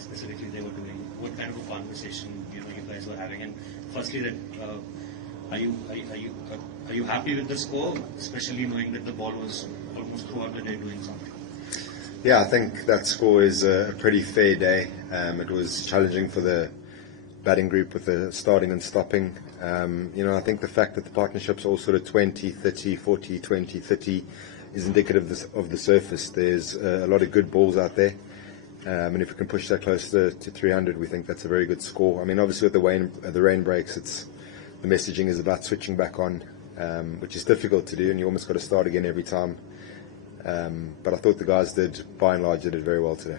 specifically they were doing? What kind of a conversation you guys were having? And firstly, that are you happy with the score, especially knowing that the ball was almost throughout the day doing something? Yeah, I think that score is a pretty fair day. It was challenging for the batting group with the starting and stopping. I think the fact that the partnerships all sort of 20, 30, 40, 20, 30 is indicative of the surface. There's a lot of good balls out there. And if we can push that close to 300, we think that's a very good score. I mean, obviously with the rain breaks, the messaging is about switching back on, which is difficult to do, and you almost got to start again every time. But I thought the guys by and large, did it very well today.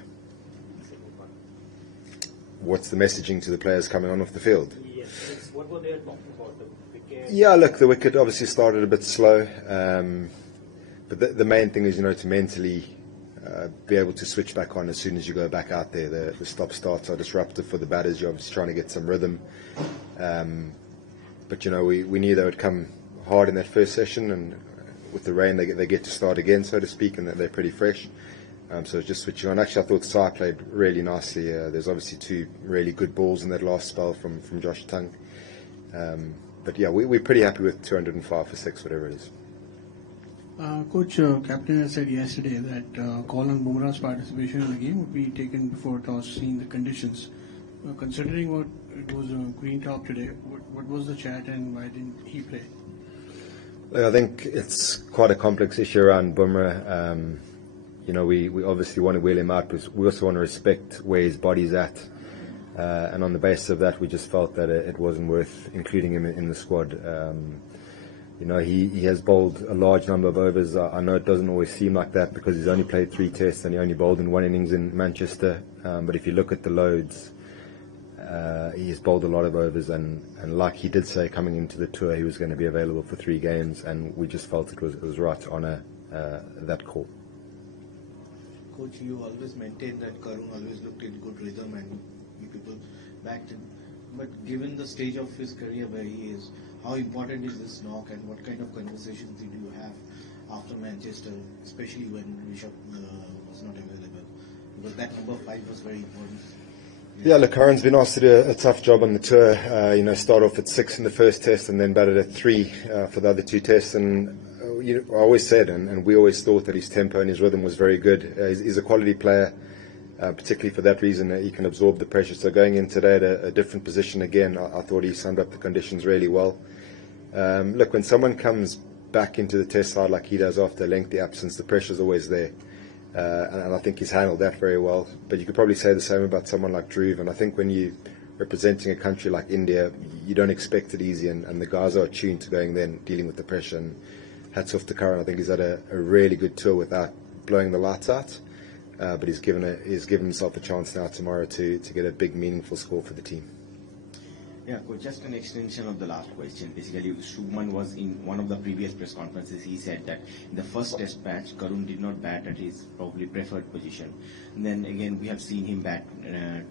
What's the messaging to the players coming on off the field? Yes. What were they talking about? The wicket? Yeah, look, the wicket obviously started a bit slow, but the main thing is, to mentally be able to switch back on as soon as you go back out there. The stop-starts are disruptive for the batters. You're obviously trying to get some rhythm. But, we knew they would come hard in that first session, and with the rain, they get to start again, so to speak, and they're pretty fresh. So it's just switching on. Actually, I thought Sai played really nicely. There's obviously two really good balls in that last spell from Josh Tung. But yeah, we're pretty happy with 205 for 6, whatever it is. Coach, captain has said yesterday that call on Bumrah's participation in the game would be taken before toss, seeing the conditions. Considering what it was a green top today, what was the chat and why didn't he play? I think it's quite a complex issue around Bumrah. We obviously want to wheel him out, but we also want to respect where his body's at. And on the basis of that, we just felt that it wasn't worth including him in the squad. He has bowled a large number of overs. I know it doesn't always seem like that because he's only played 3 tests and he only bowled in 1 innings in Manchester. But if you look at the loads, he's bowled a lot of overs, and like he did say coming into the tour, he was going to be available for 3 games, and we just felt it was right to honour that call. Coach, you always maintain that Karun always looked in good rhythm and you people backed him. But given the stage of his career where he is, how important is this knock, and what kind of conversations did you have after Manchester, especially when Rishabh was not available? Because that number 5 was very important. Yeah, look, Karan's been asked to do a tough job on the tour. Start off at 6 in the first test and then batted at 3 for the other 2 tests. And I always said, and we always thought that his tempo and his rhythm was very good. He's a quality player, particularly for that reason that he can absorb the pressure. So going in today at a different position again, I thought he summed up the conditions really well. Look, when someone comes back into the test side like he does after a lengthy absence, the pressure's always there. And I think he's handled that very well. But you could probably say the same about someone like Dhruv. And I think when you're representing a country like India, you don't expect it easy. And the guys are attuned to going there and dealing with the pressure. And hats off to Karan. I think he's had a really good tour without blowing the lights out. But he's given himself a chance now tomorrow to get a big, meaningful score for the team. Yeah, Coach, just an extension of the last question. Basically, Shubman was in one of the previous press conferences. He said that in the first test match, Karun did not bat at his probably preferred position. And then again, we have seen him bat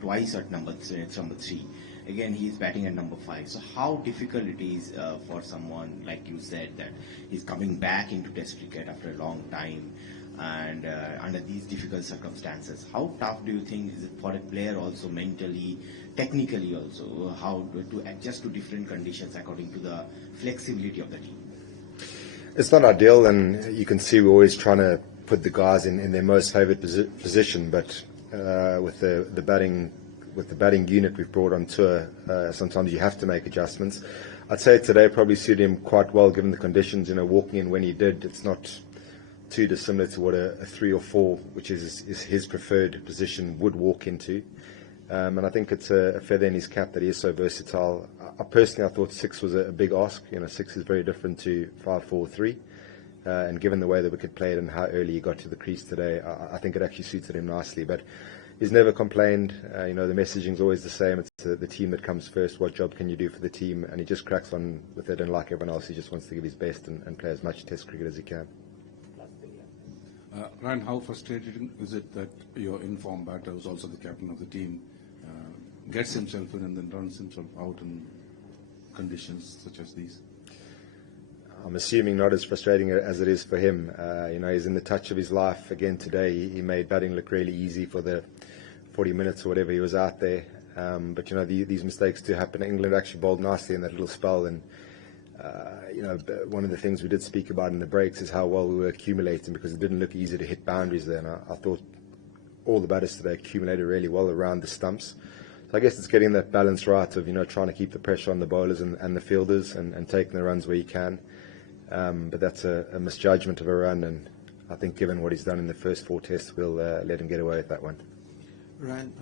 twice at number 3. Again, he is batting at number 5. So how difficult it is for someone, like you said, that he's coming back into test cricket after a long time and under these difficult circumstances. How tough do you think is it for a player also mentally, technically also, how to adjust to different conditions according to the flexibility of the team? It's not ideal, and you can see we're always trying to put the guys in their most favoured position, but with the batting unit we've brought on tour, sometimes you have to make adjustments. I'd say today probably suited him quite well given the conditions. Walking in when he did, it's not too dissimilar to what a 3 or 4, which is his preferred position, would walk into. And I think it's a feather in his cap that he is so versatile. Personally, I thought 6 was a big ask. 6 is very different to 5, 4, 3. And given the way the wicket played and how early he got to the crease today, I think it actually suited him nicely. But he's never complained. The messaging's always the same. It's the team that comes first. What job can you do for the team? And he just cracks on with it. And like everyone else, he just wants to give his best and play as much Test cricket as he can. Ryan, how frustrating is it that your informed batter, who's also the captain of the team, gets himself in and then runs himself out in conditions such as these? I'm assuming not as frustrating as it is for him. He's in the touch of his life again today. He made batting look really easy for the 40 minutes or whatever he was out there. But these mistakes do happen. England actually bowled nicely in that little spell, and one of the things we did speak about in the breaks is how well we were accumulating, because it didn't look easy to hit boundaries there. And I thought all the batters today accumulated really well around the stumps. So I guess it's getting that balance right of trying to keep the pressure on the bowlers and the fielders and taking the runs where you can. But that's a misjudgment of a run, and I think given what he's done in the first 4 tests, we'll let him get away with that one. Ryan,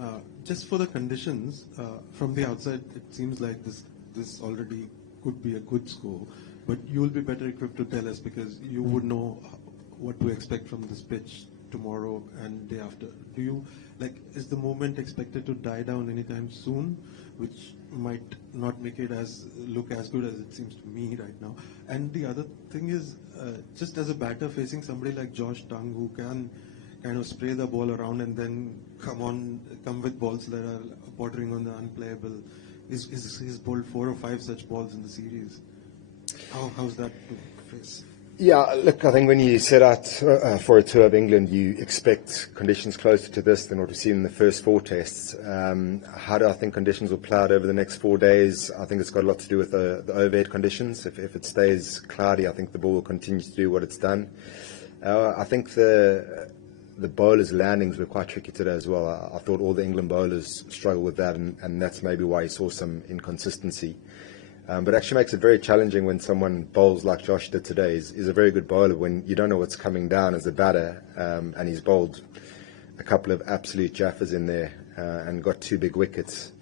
just for the conditions, from the outside, it seems like this already could be a good score, but you will be better equipped to tell us, because you would know what to expect from this pitch tomorrow and day after. Is the movement expected to die down anytime soon, which might not make it look as good as it seems to me right now? And the other thing is, just as a batter facing somebody like Josh Tongue, who can kind of spray the ball around and then come with balls that are bordering on the unplayable. He's bowled 4 or 5 such balls in the series. How's that to face? Yeah, look, I think when you set out for a tour of England, you expect conditions closer to this than what we've seen in the first 4 tests. How do I think conditions will play out over the next 4 days? I think it's got a lot to do with the overhead conditions. If it stays cloudy, I think the ball will continue to do what it's done. I think the bowlers' landings were quite tricky today as well. I thought all the England bowlers struggled with that, and that's maybe why you saw some inconsistency. But actually makes it very challenging when someone bowls like Josh did today. He's a very good bowler when you don't know what's coming down as a batter, and he's bowled a couple of absolute jaffers in there and got 2 big wickets.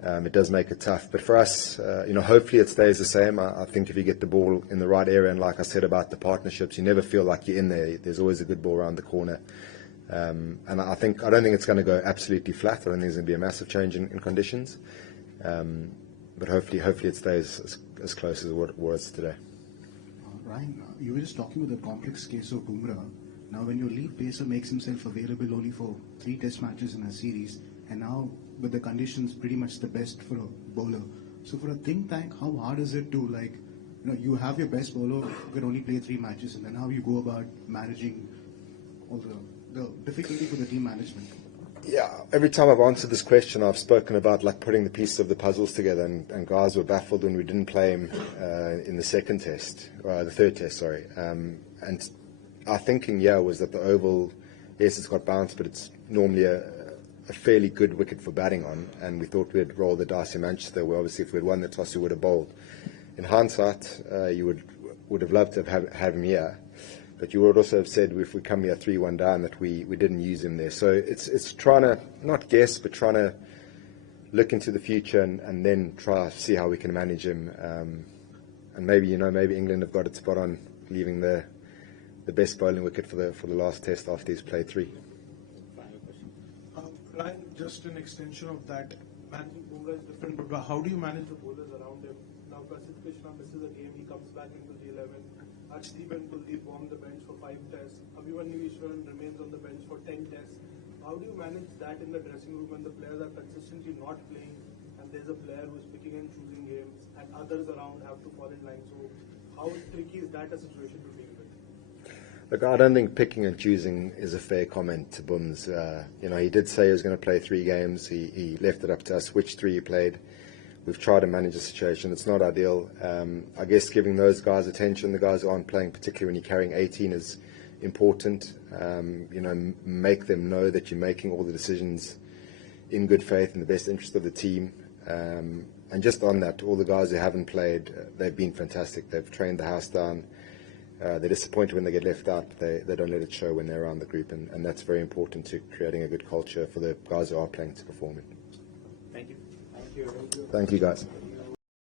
It does make it tough. But for us, hopefully it stays the same. I think if you get the ball in the right area, and like I said about the partnerships, you never feel like you're in there. There's always a good ball around the corner. And I don't think it's going to go absolutely flat. I don't think there's going to be a massive change in conditions. But hopefully it stays as close as what it was today. Ryan, you were just talking about the complex case of Bumrah. Now, when your lead pacer makes himself available only for 3 test matches in a series, and now with the conditions pretty much the best for a bowler. So for a think tank, how hard is it to you have your best bowler who can only play 3 matches, and then how you go about managing all the difficulty for the team management? Yeah, every time I've answered this question, I've spoken about putting the pieces of the puzzles together, and guys were baffled when we didn't play him in the third test, sorry. And our thinking, was that the Oval, yes, it's got bounce, but it's normally a fairly good wicket for batting on, and we thought we'd roll the dice in Manchester, where obviously if we'd won the toss, we would have bowled. In hindsight, you would have loved to have him here. But you would also have said if we come here 3-1 down that we didn't use him there. So it's trying to not guess, but trying to look into the future and then try to see how we can manage him. And maybe England have got it spot on, leaving the best bowling wicket for the last test after he's played 3. Ryan, just an extension of that, managing Bumrah is different, but how do you manage the bowlers around him? Now, Prasidh Krishna misses a game, he comes back into the 11. Arshdeep and Kuldeep on the bench for 5 tests. Abhimanyu Ishwaran remains on the bench for 10 tests. How do you manage that in the dressing room when the players are consistently not playing, and there's a player who's picking and choosing games, and others around have to fall in line? So how tricky is that a situation to deal with? Look, I don't think picking and choosing is a fair comment to Bums. He did say he was going to play 3 games. He left it up to us which 3 he played. We've tried to manage the situation. It's not ideal. I guess giving those guys attention, the guys who aren't playing, particularly when you're carrying 18, is important. Make them know that you're making all the decisions in good faith in the best interest of the team. And just on that, all the guys who haven't played, they've been fantastic. They've trained the house down. They're disappointed when they get left out. They don't let it show when they're around the group, and that's very important to creating a good culture for the guys who are playing to perform in. Thank you. Thank you. Thank you, guys.